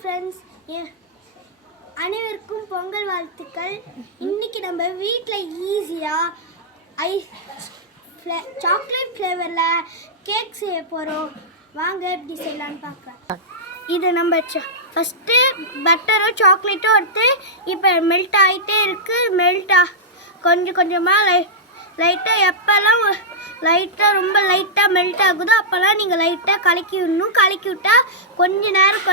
Friends, அனைவருக்கும் பொங்கல் வாழ்த்துக்கள். இன்னைக்கு நம்ம வீட்டில் ஈஸியாக சாக்லேட் ஃப்ளேவரில் கேக் செய்ய போகிறோம். வாங்க எப்படி செய்யலான்னு பார்க்கலாம். இது நம்ம ஃபஸ்ட்டு பட்டரோ சாக்லேட்டோ எடுத்து இப்போ மெல்ட் ஆகிட்டே இருக்குது. கொஞ்சம் கொஞ்சமாக லைட்டாக எப்போல்லாம் லைட்டாக ரொம்ப லைட்டாக மெல்ட் ஆகுதோ அப்போல்லாம் நீங்கள் லைட்டாக கலக்கி விடணும். கலக்கி விட்டால் கொஞ்ச நேரம்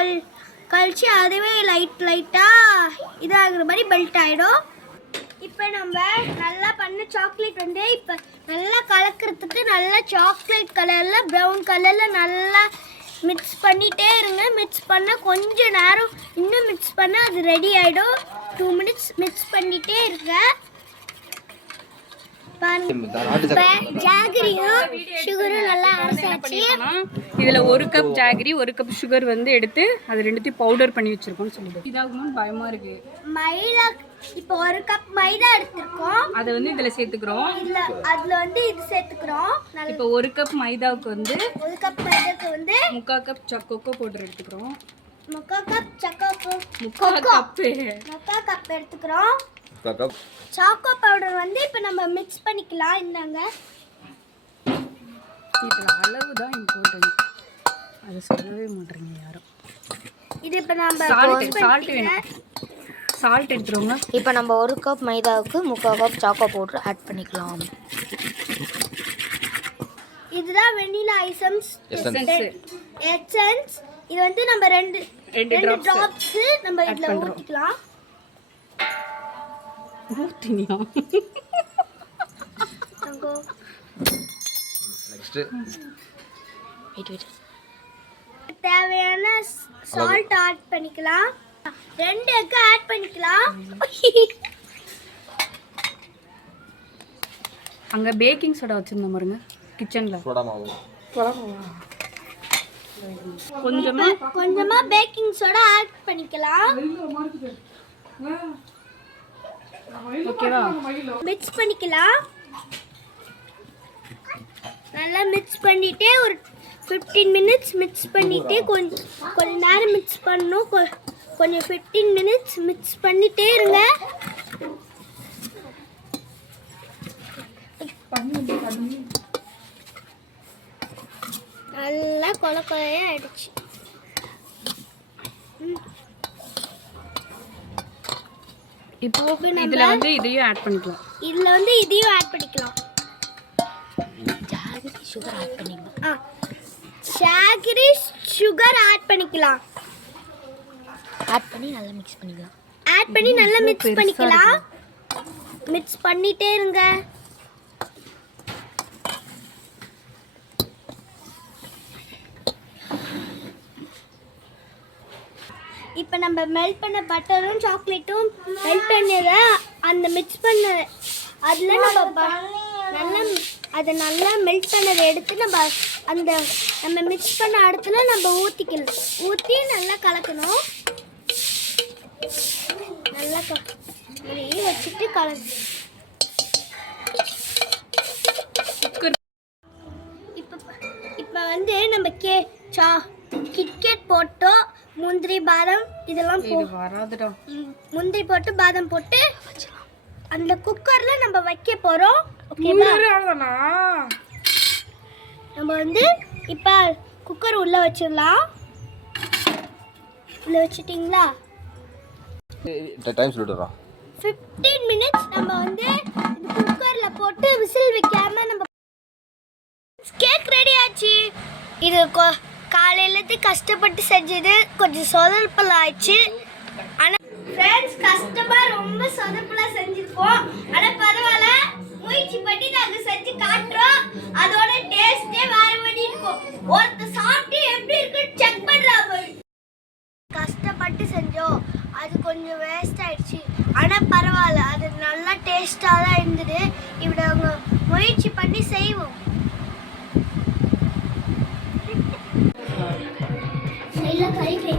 கழிச்சு அதுவே லைட்டாக இதாகிற மாதிரி மெல்ட் ஆகிடும். இப்போ நம்ம நல்லா பண்ண சாக்லேட் வந்து இப்போ நல்லா கலக்கிறதுக்கு நல்லா சாக்லேட் கலரில் ப்ரௌன் கலரில் நல்லா மிக்ஸ் பண்ணிகிட்டே இருங்க. மிக்ஸ் பண்ணால் கொஞ்சம் நேரம் இன்னும் மிக்ஸ் பண்ணால் அது ரெடி ஆகிடும். 2 மினிட்ஸ் மிக்ஸ் பண்ணிகிட்டே இருங்க. ஜாகரியும் சுகரும் நல்லா அரைச்சாச்சு. இதில் 1 கப் ஜாகரி 1 கப் சுகர் வந்து எடுத்து அது ரெண்டுத்தையும் பவுடர் பண்ணி வச்சிருக்கோம்னு சொல்லிட்டு இதாகணும்னு பயமா இருக்கு. மைதா இப்போ 1 கப் மைதா எடுத்துருக்கோம். அதை வந்து இதில் சேர்த்துக்கிறோம். அதில் வந்து இது சேர்த்துக்கிறோம். இப்போ 1 கப் மைதாவுக்கு வந்து 1 கப் மைதாவுக்கு வந்து 3/4 கப் கொக்கோ பவுடர் எடுத்துக்கிறோம். 3/4 கப் எடுத்துக்கிறோம். சாக்கோ பவுடர் வந்து இப்போ நம்ம மிக்ஸ் பண்ணிக்கலாம். இந்தாங்க, இதில் அளவு தான் இம்பார்ட்டன்ட். அதை சொல்லவே மாட்டேறீங்க யாரும். இது இப்போ நம்ம சால்ட் வேணும். சால்ட் எடுத்துருவோங்க. இப்போ நம்ம 1 கப் மைதாவுக்கு 3/4 கப் சாக்கோ பவுடர் ஆட் பண்ணிக்கலாம். இதுதான் வெண்ணிலா எசன்ஸ். இது வந்து நம்ம ரெண்டு டிராப்ஸ் நம்ம இதுல ஊத்திக்கலாம். ஊத்தினியா? நெக்ஸ்ட் தேவையான சால்ட் ஆட் பண்ணிக்கலாம். 2 எக் ஆட் பண்ணிக்கலாம். அங்க பேக்கிங் சோடா வச்சிருந்தோம் பாருங்க கிச்சன்ல. சோடா மாவு கொஞ்சமா பேக்கிங் சோடா ஆட் பண்ணிக்கலாம். ஓகேவா? மிக்ஸ் பண்ணிக்கலாம். நல்லா மிக்ஸ் பண்ணிட்டே ஒரு 15 மினிட்ஸ் மிக்ஸ் பண்ணிட்டே கொஞ்ச நேரம் மிக்ஸ் பண்ணணும். கொஞ்சம் 15 மினிட்ஸ் மிக்ஸ் பண்ணிட்டே இருங்க. நல்லா கொலையா ஆயிடுச்சு. இப்போ இதுல வந்து இதையும் ஆட் பண்ணிக்கலாம். ஜாகரி சுகர் ஆட் பண்ணிக்கலாம். ஜாகரி சுகர் ஆட் பண்ணிக்கலாம். ஆட் பண்ணி நல்லா மிக்ஸ் பண்ணிக்கலாம். மிக்ஸ் பண்ணிட்டே இருங்க. இப்போ நம்ம மெல்ட் பண்ண பட்டரும் சாக்லேட்டும் மெல்ட் பண்ணத அந்த மிக்ஸ் பண்ண அதில் அதை நல்லா மெல்ட் பண்ணதை எடுத்து நம்ம மிக்ஸ் பண்ண இடத்துல நம்ம ஊற்றி நல்லா கலக்கணும். நல்லா வச்சுட்டு இப்போ வந்து நம்ம கிட்கேட் போட்டோம். முந்திரி பாதாம் இதெல்லாம் முந்திரி போட்டு பாதாம் போட்டு அந்த குக்கர்ல நம்ம வைக்க போறோம். ஓகேவா? நம்ம வந்து இப்ப குக்கர் உள்ள வச்சிடலாம். உள்ள வச்சிட்டீங்களா? டைம் சொல்லிடுறா. 15 மினிட்ஸ் நம்ம வந்து குக்கர்ல போட்டு விசில் வைக்காம நம்ம கேக் ரெடி ஆச்சு. இது காலையிலேருந்து கஷ்டப்பட்டு செஞ்சது கொஞ்சம் சொதப்பல் ஆயிடுச்சு. ஆனால் ஃப்ரெண்ட்ஸ் கஷ்டமாக ரொம்ப சொதப்பலாக செஞ்சுருக்கோம். ஆனால் பரவாயில்ல, முயற்சி பண்ணி நாங்கள் செஞ்சு காட்டுறோம். அதோட டேஸ்ட்டே வேறு மாதிரி இருக்கும். ஒருத்தர் சாப்பிட்டு எப்படி இருக்குன்னு செக் பண்ணுறாங்க. கஷ்டப்பட்டு செஞ்சோம், அது கொஞ்சம் வேஸ்ட் ஆயிடுச்சு. ஆனால் பரவாயில்ல, அது நல்லா டேஸ்ட்டாக தான் இருந்தது. இப்படி அவங்க முயற்சி பண்ணி செய்வோம். சூப்பரா இருக்கு.